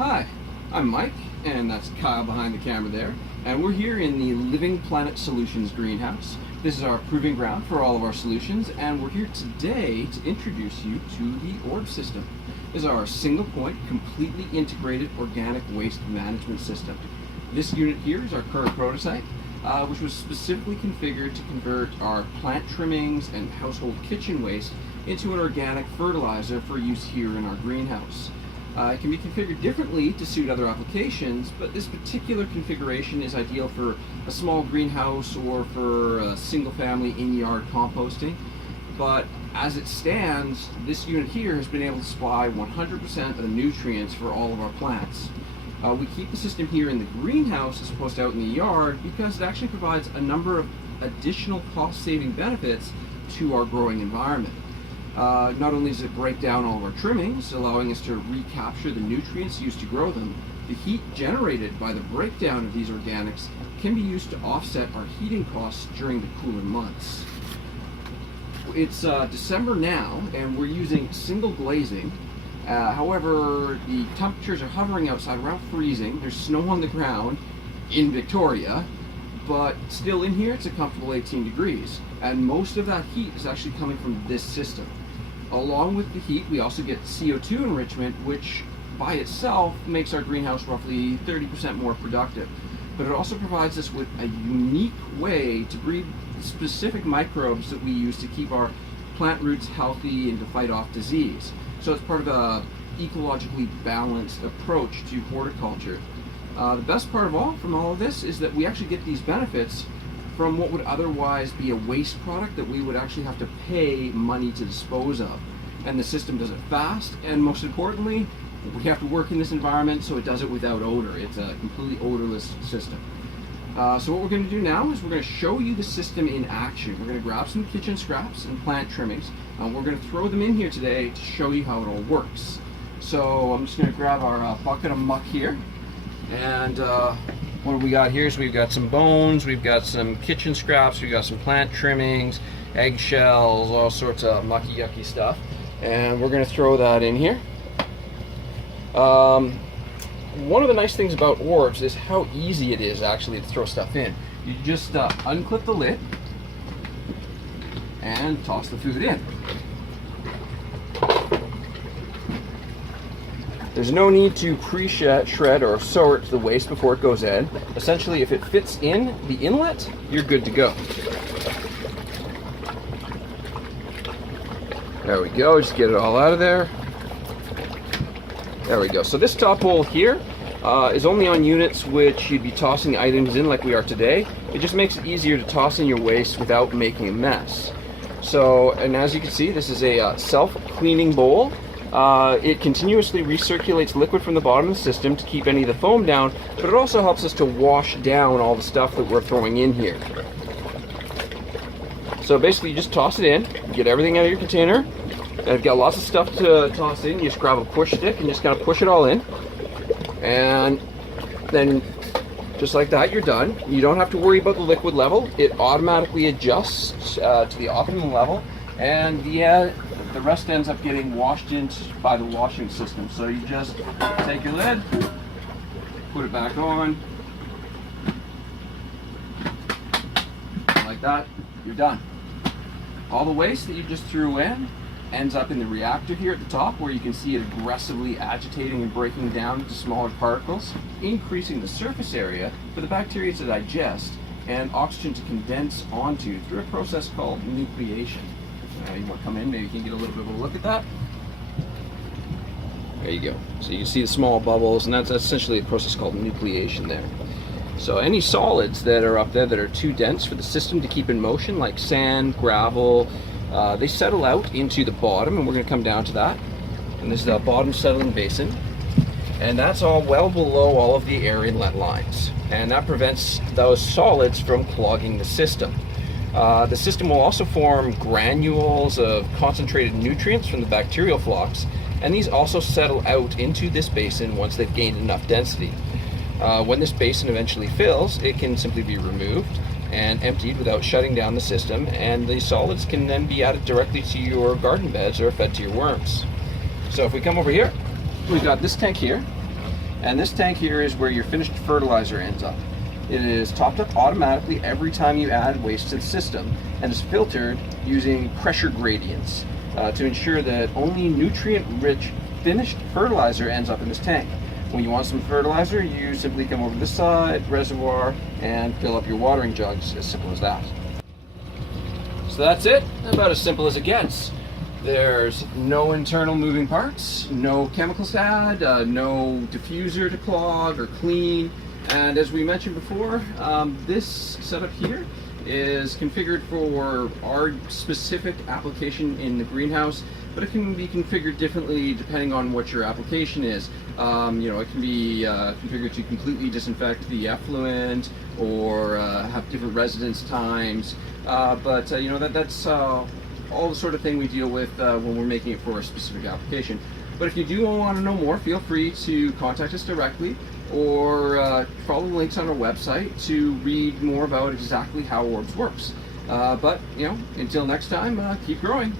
Hi, I'm Mike, and that's Kyle behind the camera there, and we're here in the Living Planet Solutions greenhouse. This is our proving ground for all of our solutions, and we're here today to introduce you to the O.R.B.S system. This is our single point, completely integrated organic waste management system. This unit here is our current prototype, which was specifically configured to convert our plant trimmings and household kitchen waste into an organic fertilizer for use here in our greenhouse. It can be configured differently to suit other applications, but this particular configuration is ideal for a small greenhouse or for a single-family in-yard composting. But as it stands, this unit here has been able to supply 100% of the nutrients for all of our plants. We keep the system here in the greenhouse as opposed to out in the yard because it actually provides a number of additional cost-saving benefits to our growing environment. Not only does it break down all of our trimmings, allowing us to recapture the nutrients used to grow them, the heat generated by the breakdown of these organics can be used to offset our heating costs during the cooler months. It's December now, and we're using single glazing. However, the temperatures are hovering outside around freezing. There's snow on the ground in Victoria, but still in here it's a comfortable 18 degrees. And most of that heat is actually coming from this system. Along with the heat, we also get CO2 enrichment, which by itself makes our greenhouse roughly 30% more productive. But it also provides us with a unique way to breed specific microbes that we use to keep our plant roots healthy and to fight off disease. So it's part of an ecologically balanced approach to horticulture. The best part of all from all of this is that we actually get these benefits from what would otherwise be a waste product that we would actually have to pay money to dispose of. And the system does it fast, and most importantly, we have to work in this environment so it does it without odor. It's a completely odorless system. So what we're going to do now is we're going to show you the system in action. We're going to grab some kitchen scraps and plant trimmings, and we're going to throw them in here today to show you how it all works. So I'm just going to grab our bucket of muck here, and what we got here is we've got some bones, we've got some kitchen scraps, we've got some plant trimmings, eggshells, all sorts of mucky yucky stuff, and we're going to throw that in here. One of the nice things about O.R.B.S is how easy it is actually to throw stuff in. You just unclip the lid and toss the food in. There's no need to pre-shred or sort the waste before it goes in. Essentially, if it fits in the inlet, you're good to go. There we go, just get it all out of there. There we go. So this top hole here is only on units which you'd be tossing items in like we are today. It just makes it easier to toss in your waste without making a mess. So, and as you can see, this is a self-cleaning bowl. It continuously recirculates liquid from the bottom of the system to keep any of the foam down, but it also helps us to wash down all the stuff that we're throwing in here. So basically you just toss it in, get everything out of your container, and if you've got lots of stuff to toss in, you just grab a push stick and just kind of push it all in. And then just like that, you're done. You don't have to worry about the liquid level. It automatically adjusts to the optimum level, and the rest ends up getting washed in by the washing system. So you just take your lid, put it back on, like that, you're done. All the waste that you just threw in ends up in the reactor here at the top, where you can see it aggressively agitating and breaking down into smaller particles, increasing the surface area for the bacteria to digest and oxygen to condense onto through a process called nucleation. You want to come in, maybe you can get a little bit of a look at that. There you go. So you can see the small bubbles, and that's essentially a process called nucleation there. So any solids that are up there that are too dense for the system to keep in motion, like sand, gravel, they settle out into the bottom, and we're going to come down to that. And this is the bottom settling basin. And that's all well below all of the air inlet lines. And that prevents those solids from clogging the system. The system will also form granules of concentrated nutrients from the bacterial flocks, and these also settle out into this basin once they've gained enough density. When this basin eventually fills, it can simply be removed and emptied without shutting down the system, and the solids can then be added directly to your garden beds or fed to your worms. So if we come over here, we've got this tank here, And this tank here is where your finished fertilizer ends up. It is topped up automatically every time you add waste to the system, and is filtered using pressure gradients to ensure that only nutrient-rich finished fertilizer ends up in this tank. When you want some fertilizer, you simply come over to this side, reservoir, and fill up your watering jugs. As simple as that. So that's it, about as simple as it gets. There's no internal moving parts, no chemicals to add, no diffuser to clog or clean. And as we mentioned before, this setup here is configured for our specific application in the greenhouse, but it can be configured differently depending on what your application is. It can be configured to completely disinfect the effluent or have different residence times. That's all the sort of thing we deal with when we're making it for a specific application. But if you do want to know more, feel free to contact us directly or follow the links on our website to read more about exactly how O.R.B.S works. Until next time, keep growing.